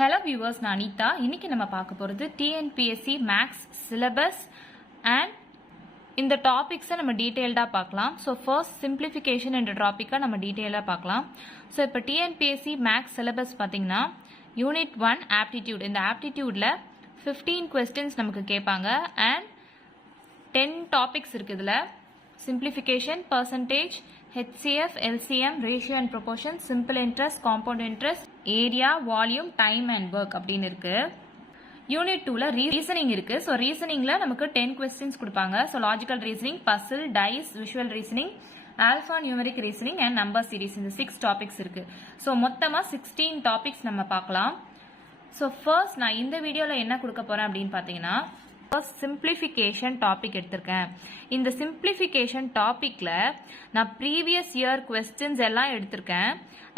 Hello viewers, நான் அனிதா. இன்னைக்கு நம்ம பார்க்க போறது TNPSC மேக்ஸ் சிலபஸ் and இந்த டாபிக்ஸை நம்ம டீடைல்டா பார்க்கலாம். ஸோ ஃபர்ஸ்ட் சிம்பிளிஃபிகேஷன் என்ற டாப்பிக்கை நம்ம டீடைலாக பார்க்கலாம். ஸோ இப்போ TNPSC மேக்ஸ் சிலபஸ் பார்த்தீங்கன்னா யூனிட் 1 ஆப்டிடியூட். இந்த ஆப்டிடியூட்ல 15 கொஸ்டின்ஸ் நமக்கு கேட்பாங்க அண்ட் 10 டாபிக்ஸ் இருக்கு. இதில் simplification, percentage, HCF, LCM, ratio and proportion, simple interest, compound interest, area, volume, time and work அப்படின்னு இருக்கு. யூனிட் 2ல ரீசனிங் இருக்கு. ஸோ ரீசனிங்ல நமக்கு 10 கொஸ்டின்ஸ் கொடுப்பாங்க. So logical reasoning, puzzle, dice, visual reasoning, alphanumeric reasoning and number series, இந்த 6 topics இருக்கு. So மொத்தமா 16 டாபிக்ஸ் நம்ம பார்க்கலாம். ஸோ ஃபர்ஸ்ட் நான் இந்த வீடியோல என்ன கொடுக்க போறேன் அப்படின்னு பார்த்தீங்கன்னா சிம்பிளிஃபிகேஷன் டாபிக் எடுத்திருக்கேன். இந்த சிம்பிளிஃபிகேஷன் டாபிக்ல நான் ப்ரீவியஸ் இயர் கொஸ்டின்ஸ் எல்லாம் எடுத்திருக்கேன்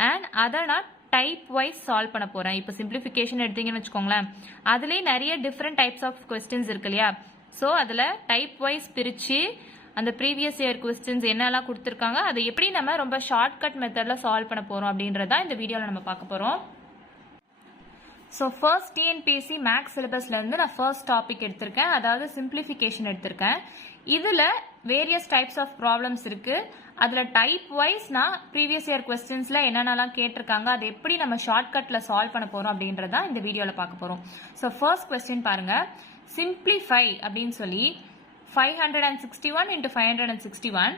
அண்ட் அதை நான் டைப் வைஸ் சால்வ் பண்ண போறேன். இப்போ சிம்பிளிஃபிகேஷன் எடுத்தீங்கன்னு வச்சுக்கோங்களேன், அதுலேயே நிறைய டிஃப்ரெண்ட் டைப்ஸ் ஆஃப் கொஸ்டின்ஸ் இருக்கு இல்லையா. ஸோ அதில் டைப் வைஸ் பிரித்து அந்த ப்ரீவியஸ் இயர் கொஸ்டின்ஸ் என்னெல்லாம் கொடுத்துருக்காங்க அதை எப்படி நம்ம ரொம்ப ஷார்ட்கட் மெத்தடில் சால்வ் பண்ண போகிறோம் அப்படின்றத இந்த வீடியோவில் நம்ம பார்க்க போகிறோம். ஸோ ஃபர்ஸ்ட் டிஎன்பிஎஸ்சி மேக்ஸ் சிலபஸ்ல இருந்து நான் ஃபர்ஸ்ட் டாபிக் எடுத்திருக்கேன், அதாவது சிம்பிளிஃபிகேஷன் எடுத்திருக்கேன். இதுல வேரியஸ் டைப்ஸ் ஆஃப் ப்ராப்ளம்ஸ் இருக்கு. அதுல டைப் வைஸ் நான் ப்ரீவியஸ் இயர் கொஸ்டின்ஸ்ல என்னென்னலாம் கேட்டிருக்காங்க அதை எப்படி நம்ம ஷார்ட்கட்ல சால்வ் பண்ண போறோம் அப்படின்றத இந்த வீடியோல பார்க்க போறோம். ஸோ ஃபர்ஸ்ட் கொஸ்டின் பாருங்க, சிம்பிளிஃபை அப்படின்னு சொல்லி 561 into 561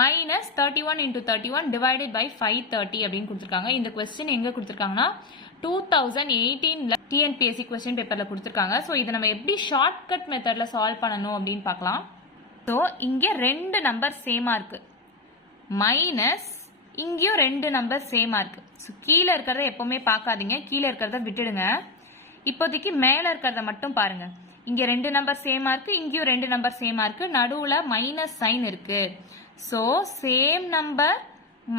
minus 31 into 31 divided by 530 அப்படின்னு கொடுத்துருக்காங்க. இந்த கொஸ்டின் எங்க கொடுத்துருக்காங்கன்னா 2018 டிஎன்பிஎஸ்சி கொஸ்டின் பேப்பர்ல கொடுத்துருக்காங்க. ஸோ இதை நம்ம எப்படி ஷார்ட்கட் மெத்தட்ல சால்வ் பண்ணணும் அப்படின்னு பார்க்கலாம். ஸோ இங்க 2 நம்பர் சேமா இருக்கு, மைனஸ் இங்கேயும் 2 நம்பர் சேமா இருக்கு. ஸோ கீழே இருக்கிறத எப்பவுமே பார்க்காதீங்க, கீழே இருக்கிறத விட்டுடுங்க. இப்போதைக்கு மேல இருக்கிறத மட்டும் பாருங்க. இங்க 2 நம்பர் சேமா இருக்கு, இங்கேயும் 2 நம்பர் சேமா இருக்கு, நடுவுல மைனஸ் சைன் இருக்கு. So same number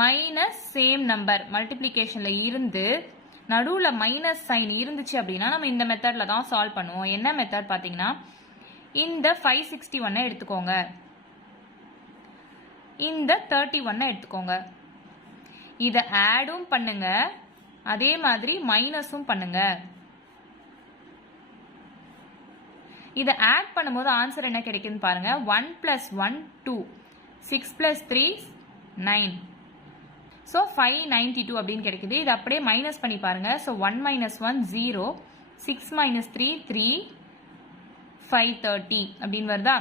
minus same number மல்டிப்ளிகேஷன்ல இருந்து நடுவுல மைனஸ் சைன் இருந்துச்சு அப்படின்னா நம்ம இந்த மெத்தட்ல தான் சால்வ் பண்ணுவோம். என்ன மெத்தட் பாத்தீங்கன்னா, இந்த 561 எடுத்துக்கோங்க, இந்த 31 எடுத்துக்கோங்க, இத ஆடும் பண்ணுங்க, அதே மாதிரி மைனஸும் பண்ணுங்க. இத ஆட் பண்ணும்போது ஆன்சர் என்ன கிடைக்குதுன்னு பாருங்க. 1 plus 1 2, 6 plus 3 9. ஸோ 592 அப்படின்னு கிடைக்குது. இது அப்படியே மைனஸ் பண்ணி பாருங்க. ஸோ 1 minus 1 0, 6 minus 3 3, 530 அப்படின்னு வருதா.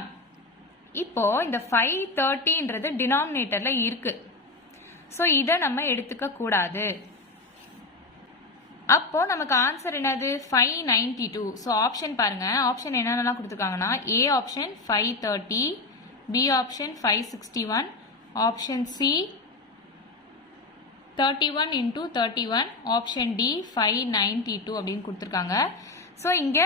இப்போ இந்த 530ன்றது டினாமினேட்டர்ல இருக்கு. ஸோ இதை நம்ம எடுத்துக்க கூடாது. அப்போ நமக்கு ஆன்சர் என்னது 592. ஸோ ஆப்ஷன் பாருங்க, ஆப்ஷன் என்னென்னலாம் கொடுத்துருக்காங்கன்னா A option 530, B option 561, option C 31 into 31, option D 592 அப்படின்னு கொடுத்துருக்காங்க. ஸோ இங்க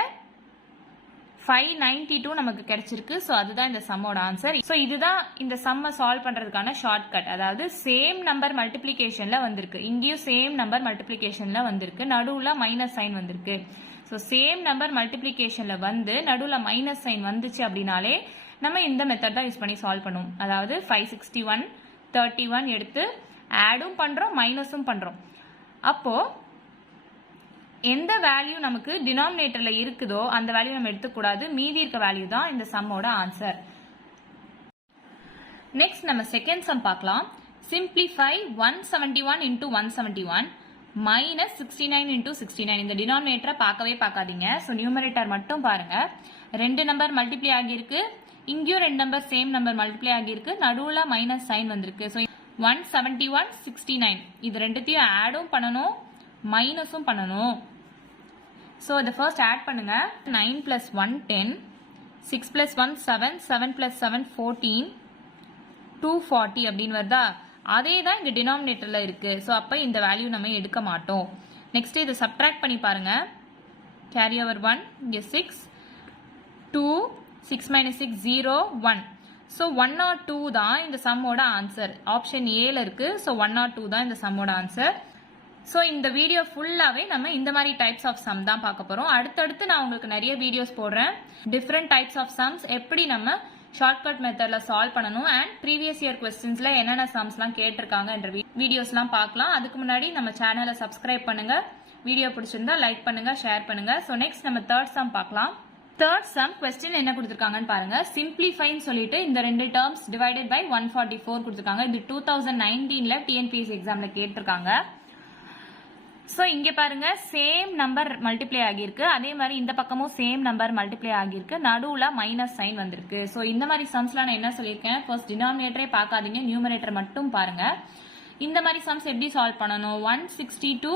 592 நமக்கு கிடைச்சிருக்கு. ஸோ அதுதான் இந்த சம்மோட ஆன்சர். ஸோ இதுதான் இந்த சம்மை சால்வ் பண்றதுக்கான ஷார்ட்கட். அதாவது சேம் நம்பர் மல்டிப்ளிகேஷன்ல வந்திருக்கு, இங்கேயும் சேம் நம்பர் மல்டிப்ளிகேஷன்ல வந்திருக்கு, நடுவுல மைனஸ் சைன் வந்திருக்கு. ஸோ சேம் நம்பர் மல்டிப்ளிகேஷன்ல வந்து நடுவுல மைனஸ் சைன் வந்துச்சு அப்படின்னாலே நம்ம இந்த மெத்தட் தான் யூஸ் பண்ணி சால்வ் பண்ணுவோம். அதாவது 561 31 எடுத்து ஆடும் பண்றோம் மைனஸும் பண்றோம். அப்போ எந்த வேல்யூ நமக்கு டினாமினேட்டர்ல இருக்குதோ அந்த வேல்யூ நம்ம எடுத்துக்கூடாது, மீதி இருக்க வேல்யூ தான் இந்த சம்மோட ஆன்சர். நெக்ஸ்ட் நம்ம செகண்ட் சம் பார்க்கலாம். Simplify 171 into 171 minus 69 into 69. இந்த டினாமினேட்டரை பார்க்கவே பார்க்காதீங்க. ஸோ நியூமரேட்டர் மட்டும் பாருங்க. 2 நம்பர் மல்டிப்ளை ஆகியிருக்கு, இங்கேயும் 2 நம்பர் சேம் நம்பர் மல்டிப்ளை ஆகியிருக்கு, நடுவுல மைனஸ் சைன் வந்திருக்கு. ஸோ 171 69 இது ரெண்டுத்தையும் ஆடும் பண்ணணும் மைனஸும் பண்ணணும். ஸோ இதை ஃபர்ஸ்ட் ஆட் பண்ணுங்க. 9 plus 1 10, 6 plus 1 7, 7 plus 7 14, 240 அப்படின்னு வருதா. அதே தான் இந்த டினாமினேட்டர்ல இருக்கு. ஸோ அப்போ இந்த வேல்யூ நம்ம எடுக்க மாட்டோம். நெக்ஸ்ட் இதை சப்ட்ராக்ட் பண்ணி பாருங்க. கேரி ஓவர் 1, இங்கே 6, 2, 6 minus 6 0 1. ஸோ 102 தான் இந்த சம்மோட ஆன்சர். ஆப்ஷன் ஏல இருக்கு. ஸோ 102 தான் இந்த சம்மோட ஆன்சர். ஸோ இந்த வீடியோ ஃபுல்லாவே நம்ம இந்த மாதிரி டைப்ஸ் ஆஃப் சம் தான் பார்க்க போறோம். அடுத்தடுத்து நான் உங்களுக்கு நிறைய வீடியோஸ் போடுறேன், டிஃப்ரெண்ட் டைப்ஸ் ஆஃப் சம்ஸ் எப்படி நம்ம ஷார்ட்கட் மெத்தட்ல சால்வ் பண்ணணும் அண்ட் ப்ரீவியஸ் இயர் கொஸ்டின்ஸ்ல என்னென்ன சம்ஸ்லாம் கேட்டிருக்காங்க என்ற வீடியோஸ்லாம் பார்க்கலாம். அதுக்கு முன்னாடி நம்ம சேனலை சப்ஸ்கிரைப் பண்ணுங்க, வீடியோ பிடிச்சிருந்தா லைக் பண்ணுங்க, ஷேர் பண்ணுங்க. ஸோ நெக்ஸ்ட் நம்ம தேர்ட் சம் பார்க்கலாம். தேர்ட் சம் கொஸ்டின் என்ன கொடுத்துருக்காங்கன்னு பாருங்க. சிம்பிளிஃபைன்னு சொல்லிட்டு இந்த ரெண்டு டேர்ம்ஸ் டிவைடட் பை 144 கொடுத்துருக்காங்க. இது 2019ல டிஎன்பிஎஸ்சி எக்ஸாம்ல கேட்டிருக்காங்க. ஸோ இங்கே பாருங்க சேம் நம்பர் மல்டிப்ளை ஆகியிருக்கு, அதே மாதிரி இந்த பக்கமும் சேம் நம்பர் மல்டிப்ளை ஆகியிருக்கு, நடுவில் மைனஸ் சைன் வந்திருக்கு. ஸோ இந்த மாதிரி சம்ஸ்லாம் நான் என்ன சொல்லியிருக்கேன், ஃபர்ஸ்ட் டினாமினேட்டரே பார்க்காதீங்க, நியூமரேட்டர் மட்டும் பாருங்க. இந்த மாதிரி சம்ஸ் எப்படி சால்வ் பண்ணணும், 162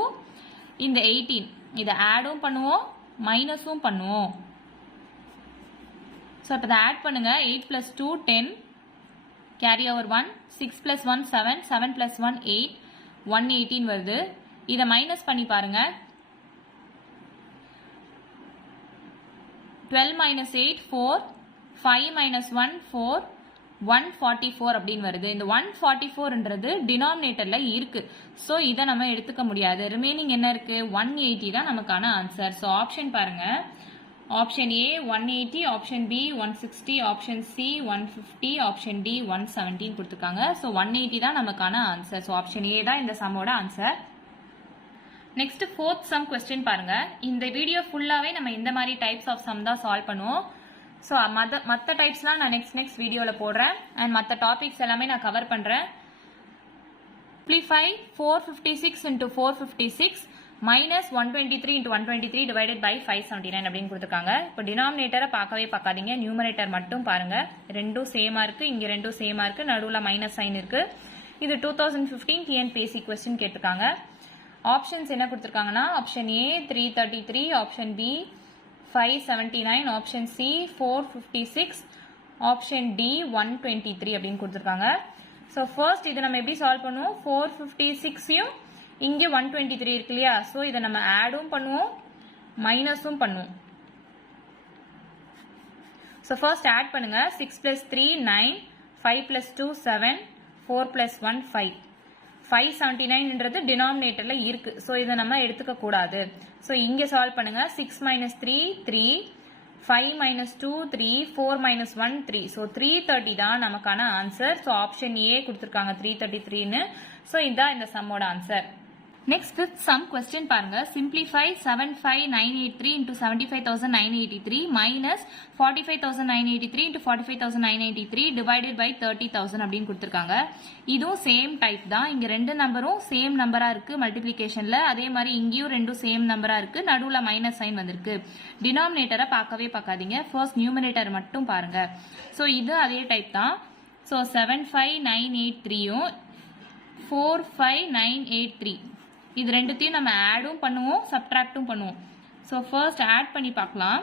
இந்த 18 இதை ஆடும் பண்ணுவோம் மைனஸும் பண்ணுவோம். ஸோ இப்போ இதை ஆட் பண்ணுங்க, 8 + 2 10 கேரி ஓவர் 1, 6 + 1 7, 7 + 1 8, 118 வருது. இதை மைனஸ் பண்ணி பாருங்க, 12 - 8 4, 5 - 1 4, 144 அப்படின்னு வருது. இந்த 144ன்றது டினாமினேட்டர்ல இருக்கு, ஸோ இதை நம்ம எடுத்துக்க முடியாது. ரிமைனிங் என்ன இருக்கு, 180 தான் நமக்கான ஆன்சர். ஸோ ஆப்ஷன் பாருங்க, option A 180, option B 160, option C 150, option D 117 கொடுத்துருக்காங்க. ஸோ 180 தான் நமக்கான ஆன்சர். ஸோ ஆப்ஷன் ஏ தான் இந்த சம்மோட answer. Next fourth sum question பாருங்க. இந்த வீடியோ ஃபுல்லாவே நம்ம இந்த மாதிரி டைப்ஸ் ஆஃப் சம் தான் சால்வ் பண்ணுவோம். ஸோ மற்ற டைப்ஸ்லாம் நான் நெக்ஸ்ட் வீடியோவில் போடுறேன், அண்ட் மற்ற டாபிக்ஸ் எல்லாமே நான் கவர் பண்ணுறேன். Simplify 456 into 456 minus 123 into 123 divided by 579 அப்படின்னு கொடுத்துருக்காங்க. இப்போ டினாமினேட்டரை பார்க்கவே பார்க்காதீங்க, நியூமரேட்டர் மட்டும் பாருங்க. ரெண்டும் சேமா இருக்கு, இங்க ரெண்டும் சேமா இருக்கு, நடுவில் மைனஸ் சைன் இருக்கு. இது 2015 டிஎன்பிஎஸ்சி கொஸ்டின் கேட்டிருக்காங்க. ஆப்ஷன்ஸ் என்ன கொடுத்துருக்காங்கன்னா, option A 333, option B 579, option C 456, option D 123 அப்படின்னு கொடுத்துருக்காங்க. ஸோ ஃபர்ஸ்ட் இதை நம்ம எப்படி சால்வ் பண்ணுவோம், 456யும் இங்கே 123 இருக்கு இல்லையா, ஸோ இதை நம்ம ஆடும் பண்ணுவோம் மைனஸும் பண்ணுவோம். ஸோ ஃபர்ஸ்ட் ஆட் பண்ணுங்க, 6 + 3 9, 5 + 2 7, 4 + 1 5. 579ன்றது டினாமினேட்டர்ல இருக்கு, ஸோ இதை நம்ம எடுத்துக்க கூடாது. ஸோ இங்கே சால்வ் பண்ணுங்க, 6 - 3 3, 5 - 2 3, 4 - 1 3. ஸோ 330 தான் நமக்கான ஆன்சர். ஸோ ஆப்ஷன் ஏ கொடுத்துருக்காங்க 333ன்னு. ஸோ இதுதான் இந்த சம்மோட answer. Next fifth sum question பாருங்க. Simplify 75983 into 75983 minus 45983 into 45983 divided by 30,000 அப்படின்னு கொடுத்துருக்காங்க. இதுவும் சேம் டைப் தான், இங்க ரெண்டு நம்பரும் சேம் நம்பரா இருக்கு மல்டிபிளிகேஷன்ல, அதே மாதிரி இங்கேயும் ரெண்டும் சேம் நம்பரா இருக்கு, நடுவில் மைனஸ் சைன் வந்திருக்கு. டினாமினேட்டரை பார்க்கவே பார்க்காதீங்க, ஃபர்ஸ்ட் நியூமரேட்டர் மட்டும் பாருங்க. ஸோ இது அதே டைப் தான். ஸோ 75983யும் 45983 இது ரெண்டுத்தையும் நம்ம ஆடும் பண்ணுவோம் சப்ட்ராக்டும் பண்ணுவோம். ஸோ ஃபர்ஸ்ட் ஆட் பண்ணி பார்க்கலாம்.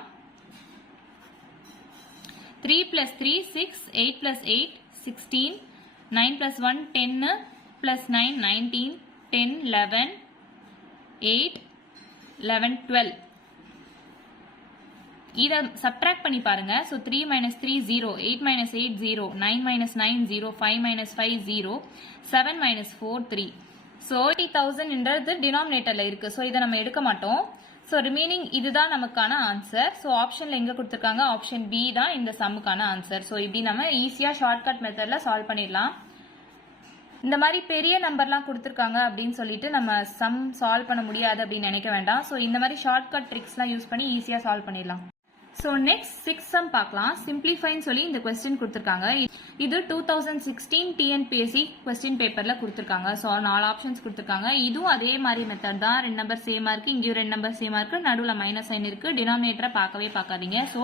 3 + 3 6, 8 + 8 16, 9 + 1 10, + 9 19, 10 11, 8 11 12. இதை சப்ட்ராக்ட் பண்ணி பாருங்க. ஸோ 3 - 3 0, 8 - 8 0, 9 - 9 0, 5 - 5 0, 7 - 4 3. ஸோ 30,000ன்றது டினாமினேட்டர்ல இருக்கு, ஸோ இதை நம்ம எடுக்க மாட்டோம். ஸோ ரிமைனிங் இதுதான் நமக்கான ஆன்சர். ஸோ ஆப்ஷன்ல எங்க கொடுத்துருக்காங்க, ஆப்ஷன் பி தான் இந்த சம்முக்கான ஆன்சர். ஸோ இப்படி நம்ம ஈஸியா ஷார்ட்கட் மெத்தட்ல சால்வ் பண்ணிடலாம். இந்த மாதிரி பெரிய நம்பர்லாம் கொடுத்துருக்காங்க அப்படின்னு சொல்லிட்டு நம்ம சம் சால்வ் பண்ண முடியாது அப்படின்னு நினைக்க வேண்டாம். ஸோ இந்த மாதிரி ஷார்ட்கட் ட்ரிக்ஸ்லாம் யூஸ் பண்ணி ஈஸியா சால்வ் பண்ணிடலாம். ஸோ நெக்ஸ்ட் 6 சம் பார்க்கலாம். சிம்பிளிஃபைன்னு சொல்லி இந்த கொஸ்டின் கொடுத்துருக்காங்க. இது 2016 டிஎன்பிஎஸ்சி கொஸ்டின் பேப்பர்ல கொடுத்துருக்காங்க. ஸோ 4 ஆப்ஷன்ஸ் கொடுத்துருக்காங்க. இதுவும் அதே மாதிரி மெத்தட் தான், 2 நம்பர் சேமா இருக்கு, இங்கேயும் 2 நம்பர் சேமா இருக்கு, நடுவில் மைனஸ் சைன் இருக்கு. டினாமினேட்டரை பார்க்கவே பார்க்காதீங்க. ஸோ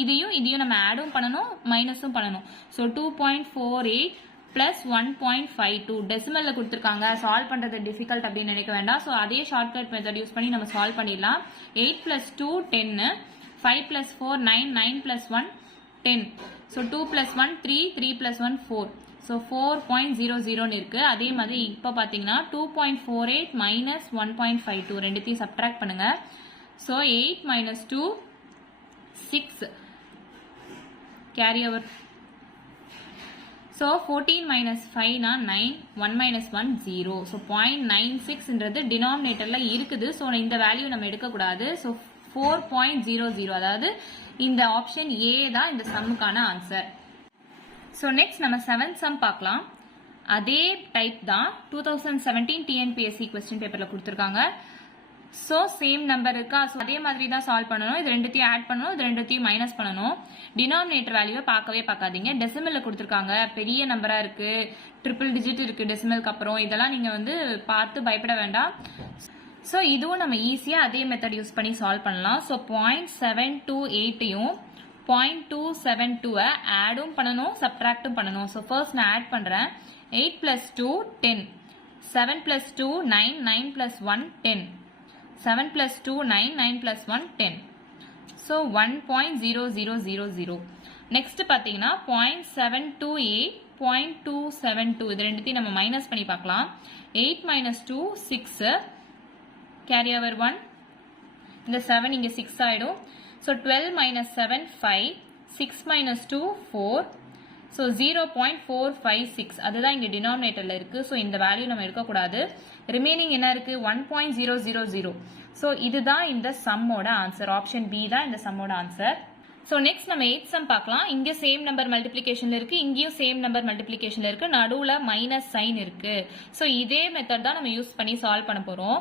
இதையும் நம்ம ஆடும் பண்ணணும் மைனஸும் பண்ணணும். ஸோ 2.48 + 1.52 டெசிமல்ல கொடுத்துருக்காங்க. சால்வ் பண்றது டிஃபிகல்ட் அப்படின்னு நினைக்க வேண்டாம். ஸோ அதே ஷார்ட்கட் மெத்தட் யூஸ் பண்ணி நம்ம சால்வ் பண்ணிடலாம். 8 + 2 10, 5 + 4 9, 9 + 1 10. ஸோ 2 + 1 3, 3 + 1 4. ஸோ 4.00 இருக்கு. அதே மாதிரி இப்போ பார்த்தீங்கன்னா 2.48 - 1.52 ரெண்டுத்தையும் சப்ட்ராக்ட் பண்ணுங்க. So 8 - 2 6 carry over. So 14 - 5 9, 1 - 1 0. So 0.96ன்றது டினாமினேட்டர்ல இருக்குது. ஸோ இந்த வேல்யூ நம்ம எடுக்கக்கூடாது. ஸோ 4.00, அதாவது இந்த ஆப்ஷன் ஏ தான் இந்த சம்முக்கான ஆன்சர். ஸோ நெக்ஸ்ட் நம்ம 7th சம் பார்க்கலாம். அதே டைப் தான் 2017 டிஎன்பிஎஸ்சி கொஸ்டின் பேப்பர்ல கொடுத்துருக்காங்க. ஸோ சேம் நம்பர் இருக்கா, ஸோ அதே மாதிரி தான் சால்வ் பண்ணணும். இது ரெண்டுத்தையும் ஆட் பண்ணணும், இது ரெண்டுத்தையும் மைனஸ் பண்ணணும். டினாமினேட்டர் வேல்யூவை பார்க்கவே பார்க்காதீங்க. டெசிமலில் கொடுத்துருக்காங்க, பெரிய நம்பராக இருக்கு, ட்ரிபிள் டிஜிட் இருக்கு டெசிமலுக்கு அப்புறம், இதெல்லாம் நீங்கள் வந்து பார்த்து பயப்பட வேண்டாம். ஸோ இதுவும் நம்ம ஈஸியாக அதே மெத்தட் யூஸ் பண்ணி சால்வ் பண்ணலாம். ஸோ 0.728யும் 0.272 ஆடும் பண்ணணும், சப்ட்ராக்டும் பண்ணணும். ஸோ ஃபர்ஸ்ட் நான் ஆட் பண்ணுறேன். 8 + 2 10, 7 + 2 9, 9 + 1 10, 7 + 2 9, 9 + 1 10. ஸோ 1.0000. நெக்ஸ்ட் பார்த்தீங்கன்னா 0.728, 0.272 இது ரெண்டுத்தையும் நம்ம மைனஸ் பண்ணி பார்க்கலாம். 8 - 2 6, கேரி ஓவர் 1, இந்த 7 இங்கே 6 ஆயிடும். ஸோ 12 - 7 5, 6 - 2 4, ஸோ 0.456 அதுதான் இங்கே டினாமினேட்டரில் இருக்குது. ஸோ இந்த வேல்யூ நம்ம எடுக்கக்கூடாது. ரிமைனிங் என்ன இருக்குது, 1.000. ஸோ இதுதான் இந்த சம்மோட ஆன்சர். ஆப்ஷன் பி தான் இந்த சம்மோட ஆன்சர். ஸோ நெக்ஸ்ட் நம்ம 8th சம் பார்க்கலாம். இங்கே சேம் நம்பர் மல்டிப்ளிகேஷன் இருக்கு, இங்கேயும் சேம் நம்பர் மல்டிப்ளிகேஷன் இருக்கு, நடுவில் மைனஸ் சைன் இருக்கு. ஸோ இதே மெத்தட் தான் நம்ம யூஸ் பண்ணி சால்வ் பண்ண போகிறோம்.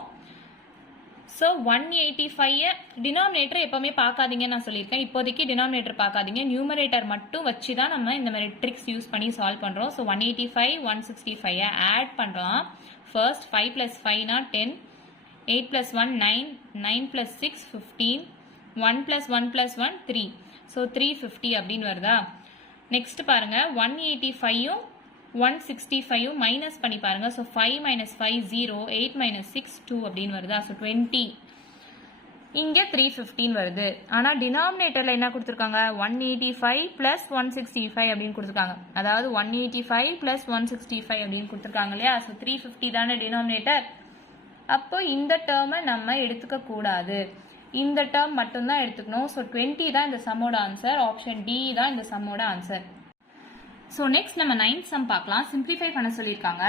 ஸோ 185 டினாமினேட்டர் எப்பவுமே பார்க்காதீங்கன்னு நான் சொல்லியிருக்கேன். இப்போதைக்கு டினாமினேட்டர் பார்க்காதீங்க, நியூமரேட்டர் மட்டும் வச்சு தான் நம்ம இந்த மாதிரி ட்ரிக்ஸ் யூஸ் பண்ணி சால்வ் பண்ணுறோம். ஸோ 185 165 ஆட் பண்ணுறோம். ஃபர்ஸ்ட் 5 + 5 னா 10, 8 + 1 9, 9 + 6 15, 1 + 1 + 1 3. ஸோ 350 அப்படின்னு வருதா. நெக்ஸ்ட் பாருங்க 185யும் 165யும் மைனஸ் பண்ணி பாருங்க. ஸோ 5 - 5 0, 8 - 6 2 அப்படின்னு வருதா. ஸோ 20, இங்கே 315 வருது. ஆனால் டினாமினேட்டரில் என்ன கொடுத்துருக்காங்க, 185 + 165 அப்படின்னு கொடுத்துருக்காங்க. அதாவது 185 + 165 அப்படின்னு கொடுத்துருக்காங்க இல்லையா. ஸோ 350 தானே டினாமினேட்டர். அப்போ இந்த டேர்மை நம்ம எடுத்துக்க கூடாது, இந்த டேர்ம் மட்டும்தான் எடுத்துக்கணும். ஸோ 20 தான் இந்த சம்மோட ஆன்சர். ஆப்ஷன் டி தான் இந்த சம்மோட ஆன்சர். ஸோ நெக்ஸ்ட் நம்ம 9th சம் பார்க்கலாம். சிம்பிளிஃபை பண்ண சொல்லியிருக்காங்க.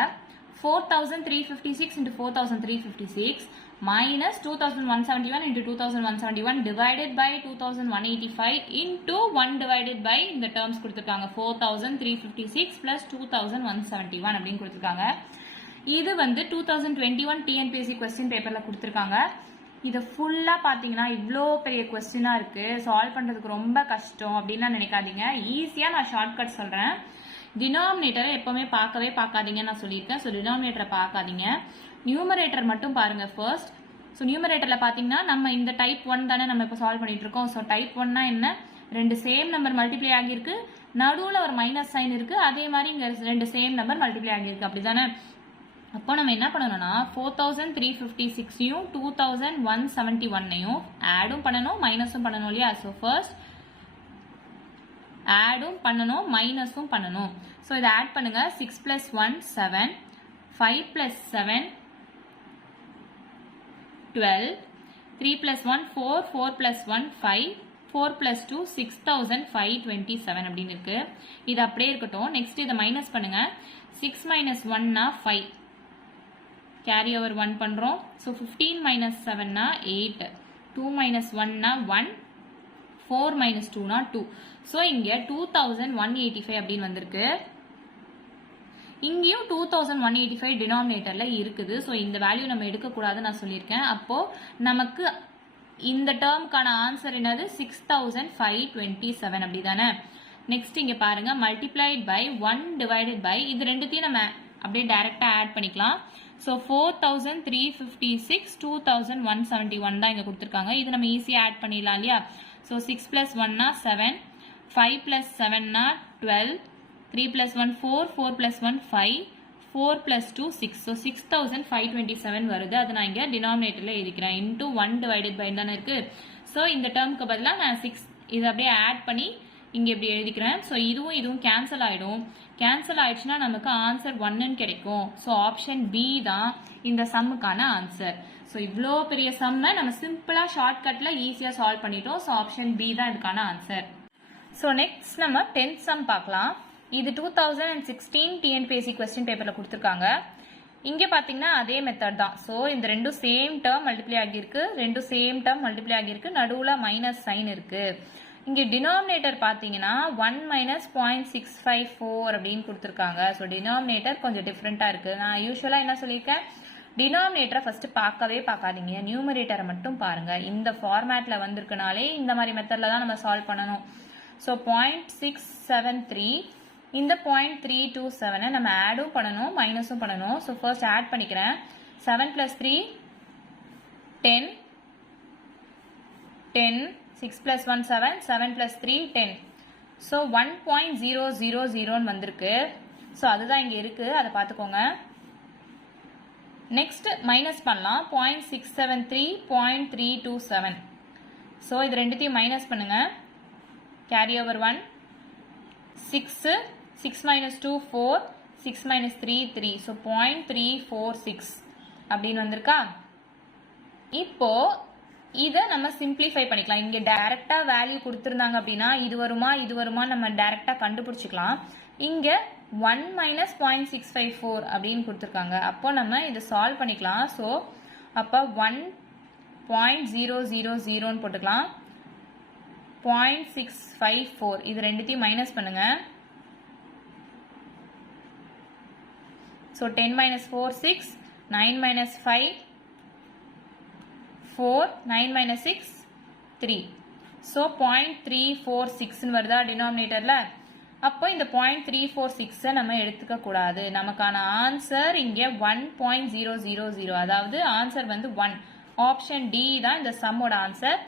4356 × 4356 minus 2171 × 2171 divided by 2185 into 1 divided by இந்த டேர்ம்ஸ் கொடுத்துருக்காங்க. 4356 plus 2171 அப்படின்னு கொடுத்துருக்காங்க. இது வந்து 2021 TNPSC கொஸ்டின் பேப்பரில் கொடுத்துருக்காங்க. இதை ஃபுல்லாக பார்த்தீங்கன்னா இவ்வளோ பெரிய கொஸ்டினாக இருக்குது, சால்வ் பண்ணுறதுக்கு ரொம்ப கஷ்டம் அப்படின்லாம் நினைக்காதீங்க. ஈஸியாக நான் ஷார்ட்கட் சொல்கிறேன். டினாமினேட்டரை எப்போவுமே பார்க்கவே பார்க்காதீங்கன்னு நான் சொல்லியிருக்கேன். ஸோ டினாமினேட்டரை பார்க்காதீங்க, நியூமரேட்டர் மட்டும் பாருங்கள் ஃபர்ஸ்ட். ஸோ நியூமரேட்டரில் பார்த்தீங்கன்னா நம்ம இந்த டைப் 1 தானே நம்ம இப்போ சால்வ் பண்ணிட்டு இருக்கோம். ஸோ டைப் 1னா என்ன, ரெண்டு சேம் நம்பர் மல்டிப்ளை ஆகியிருக்கு, நடுவில் ஒரு மைனஸ் சைன் இருக்குது, அதே மாதிரி இங்கே ரெண்டு சேம் நம்பர் மல்டிப்ளை ஆகியிருக்கு, அப்படி தானே. அப்போ நம்ம என்ன பண்ணணும்னா 4356யும் 2171யும் ஆடும் பண்ணணும் மைனஸும் பண்ணணும் இல்லையா. ஸோ ஃபர்ஸ்ட் ஆடும் பண்ணணும் மைனஸும் பண்ணணும். ஸோ இதை ஆட் பண்ணுங்க. 6 + 1 7, 5 + 7 12, 3 + 1 4, 4 + 1 5, 4 + 2 6527 அப்படின்னு இருக்கு. இது அப்படியே இருக்கட்டும். நெக்ஸ்ட் இதை மைனஸ் பண்ணுங்க. 6 - 1னா 5, கேரி ஓவர் 1 பண்ணுறோம். ஸோ 15 - 7னா 8, 2 - 1னா 1, 4 - 2னா 2. ஸோ இங்கே 2185 அப்படின்னு வந்திருக்கு. இங்கேயும் 2185 டினாமினேட்டரில் இருக்குது. ஸோ இந்த வேல்யூ நம்ம எடுக்கக்கூடாதுன்னு நான் சொல்லியிருக்கேன். அப்போது நமக்கு இந்த டேர்முக்கான ஆன்சர் என்னது, 6527 அப்படி தானே. நெக்ஸ்ட் இங்கே பாருங்க, மல்டிப்ளைட் பை 1 டிவைடட் பை, இது ரெண்டுத்தையும் நம்ம அப்படியே டைரெக்டாக ஆட் பண்ணிக்கலாம். ஸோ 4356 2171 தான் இங்கே கொடுத்துருக்காங்க. இது நம்ம ஈஸியாக ஆட் பண்ணிடலாம் இல்லையா. ஸோ 6 + 1னா 7, 5 + 7னா 12, 3 + 1 4, 4 + 1 5, 4 + 2 6. ஸோ 6527 வருது. அது நான் இங்கே டினாமினேட்டரில் எழுதிக்கிறேன். இன்டூ 1 டிவைடட் பை தானே இருக்குது. ஸோ இந்த டேர்முக்கு பதிலாக நான் 6 இதை அப்படியே ஆட் பண்ணி இங்கே இப்படி எழுதிக்கிறேன். ஸோ இதுவும் கேன்சல் ஆகிடும். கேன்சல் ஆயிடுச்சுன்னா நமக்கு ஆன்சர் 1ன்னு கிடைக்கும். ஸோ ஆப்ஷன் பி தான் இந்த சம்முக்கான ஆன்சர். ஸோ இவ்வளோ பெரிய சம்மை நம்ம சிம்பிளாக ஷார்ட்கட்டில் ஈஸியாக சால்வ் பண்ணிட்டோம். ஸோ ஆப்ஷன் பி தான் இதுக்கான ஆன்சர். ஸோ நெக்ஸ்ட் நம்ம 10th சம் பார்க்கலாம். இது 2016 TNPSC கொஸ்டின் பேப்பரில் கொடுத்துருக்காங்க. இங்கே பார்த்தீங்கன்னா அதே மெத்தட் தான். ஸோ இந்த ரெண்டும் சேம் டேர்ம் மல்டிப்ளை ஆகியிருக்கு, ரெண்டும் சேம் டேர்ம் மல்டிப்ளை ஆகியிருக்கு, நடுவில் மைனஸ் சைன் இருக்குது. இங்கே டினாமினேட்டர் பார்த்தீங்கன்னா 1 - 0.654 அப்படின்னு கொடுத்துருக்காங்க. ஸோ டினாமினேட்டர் கொஞ்சம் டிஃப்ரெண்ட்டாக இருக்குது. நான் யூஸ்வலாக என்ன சொல்லியிருக்கேன், டினாமினேட்டரை ஃபர்ஸ்ட் பார்க்கவே பார்க்காதீங்க, நியூமரேட்டரை மட்டும் பாருங்க. இந்த ஃபார்மேட்ல வந்திருக்கனாலே இந்த மாதிரி மெத்தட்ல தான் நம்ம சால்வ் பண்ணணும். ஸோ 0.673 இந்த 0.327 நம்ம ஆடும் பண்ணணும் மைனஸும் பண்ணணும். ஸோ ஃபர்ஸ்ட் ஆட் பண்ணிக்கிறேன். 7 + 3 10 10 6 + 1 7 7 + 3 10. ஸோ 1.000 வந்திருக்கு. ஸோ அதுதான் இங்கே இருக்கு, அதை பார்த்துக்கோங்க. நெக்ஸ்ட் மைனஸ் பண்ணலாம். 0.673 0.327. ஸோ இது ரெண்டுத்தையும் மைனஸ் பண்ணுங்க. Carry over 1 6 6 - 2 4 6 - 3 3. ஸோ 0.346 அப்படின்னு வந்திருக்கா. இப்போ இதை நம்ம சிம்பிளிஃபை பண்ணிக்கலாம். இங்கே டைரக்டா வேல்யூ கொடுத்துருந்தாங்க அப்படின்னா இது வருமா நம்ம டைரக்டா கண்டுபிடிச்சிக்கலாம். இங்க 1 - 0.654 அப்படின்னு கொடுத்துருக்காங்க. அப்போ நம்ம இதை சால்வ் பண்ணிக்கலாம். ஸோ அப்போ 1.000 போட்டுக்கலாம். 0.654 இது ரெண்டுத்தையும் மைனஸ் பண்ணுங்க. ஸோ 10 - 4 6 9 - 5 4 9 - 6 3. ஸோ 0.346 வருதா டினாமினேட்டர்ல. அப்போ இந்த 0.346 நம்ம எடுத்துக்க கூடாது. நமக்கான ஆன்சர் இங்கே 1.000. அதாவது ஆன்சர் வந்து 1. ஆப்ஷன் டி தான் இந்த சம்மோட ஆன்சர்.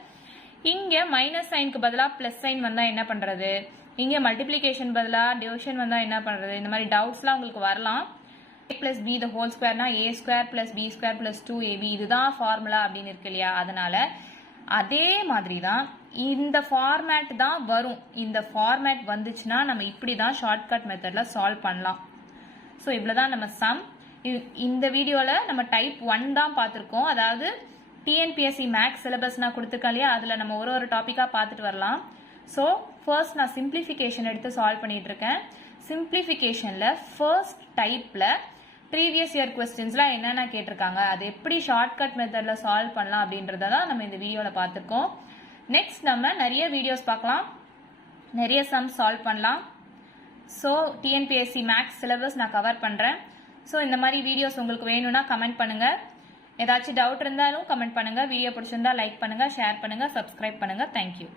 இங்க மைனஸ் சைனுக்கு பதிலா பிளஸ் சைன் வந்தா என்ன பண்றது, இங்க மல்டிபிளிகேஷன் பதிலா டிவிஷன் வந்தா என்ன பண்றது, இந்த மாதிரி டவுட்ஸ்லாம் உங்களுக்கு வரலாம். a plus b the whole square னா a square plus b square plus 2ab இதுதான் ஃபார்முலா அப்படின்னு இருக்கு இல்லையா. அதனால அதே மாதிரி தான் இந்த ஃபார்மேட் தான் வரும். இந்த ஃபார்மேட் வந்துச்சுன்னா நம்ம இப்படி தான் ஷார்ட்கட் மெத்தட்ல சால்வ் பண்ணலாம். ஸோ இவ்வளோதான் நம்ம சம். இந்த வீடியோவில் நம்ம டைப் 1 தான் பார்த்துருக்கோம். அதாவது டிஎன்பிஎஸ்சி மேக்ஸ் சிலபஸ் நான் கொடுத்துருக்கேன் இல்லையா, அதில் நம்ம ஒரு டாப்பிக்காக பார்த்துட்டு வரலாம். ஸோ ஃபர்ஸ்ட் நான் சிம்பிளிஃபிகேஷன் எடுத்து சால்வ் பண்ணிட்டு இருக்கேன். சிம்பிளிஃபிகேஷனில் ஃபர்ஸ்ட் டைப்பில் ப்ரீவியஸ் இயர் கொஸ்டின்ஸ்லாம் என்னென்ன கேட்டிருக்காங்க, அது எப்படி ஷார்ட்கட் மெத்தடில் சால்வ் பண்ணலாம் அப்படின்றத தான் நம்ம இந்த வீடியோவில் பார்த்துருக்கோம். நெக்ஸ்ட் நம்ம நிறைய வீடியோஸ் பார்க்கலாம், நிறைய சம் சால்வ் பண்ணலாம். ஸோ டிஎன்பிஎஸ்சி மேக்ஸ் சிலபஸ் நான் கவர் பண்ணுறேன். ஸோ இந்த மாதிரி வீடியோஸ் உங்களுக்கு வேணும்னா கமெண்ட் பண்ணுங்கள். ஏதாச்சும் டவுட் இருந்தாலும் கமெண்ட் பண்ணுங்கள். வீடியோ பிடிச்சிருந்தா லைக் பண்ணுங்கள், ஷேர் பண்ணுங்கள், சப்ஸ்கிரைப் பண்ணுங்கள். தேங்க்யூ.